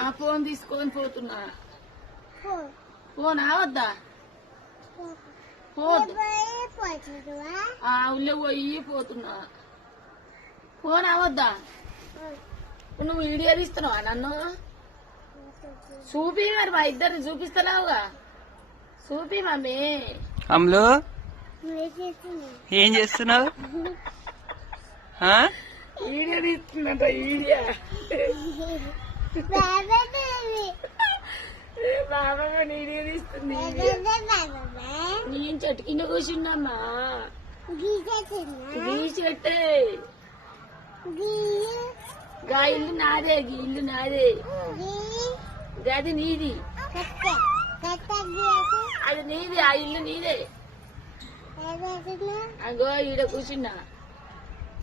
ఆ ఫోన్ తీసుకొని పోతున్నా. ఫోన్? ఆవద్దా ఊళ్ళో పోయి పోతున్నా. ఫోన్? అవద్దా నువ్వు వీడియో తీస్తున్నావా నన్ను? చూపి మరి మా ఇద్దరిని చూపిస్తున్నావుగా చూపి మమ్మీ. అమ్ములు ఏం చేస్తున్నావు? వీడియో తీస్తుందంట వీడియో. బాబా బేబీ బాబా వీడియో తీస్తుంది నేను చెట్టు కింద కూర్చున్నామ్మా. చెట్టే. గీ ఇల్లు నాదే గీ ఇల్లు నాదే. గది నీది. కట్ట కట్ట గీసి అది నీది ఆ ఇల్లు నీదే. అగో ఈడ కూర్చున్నా.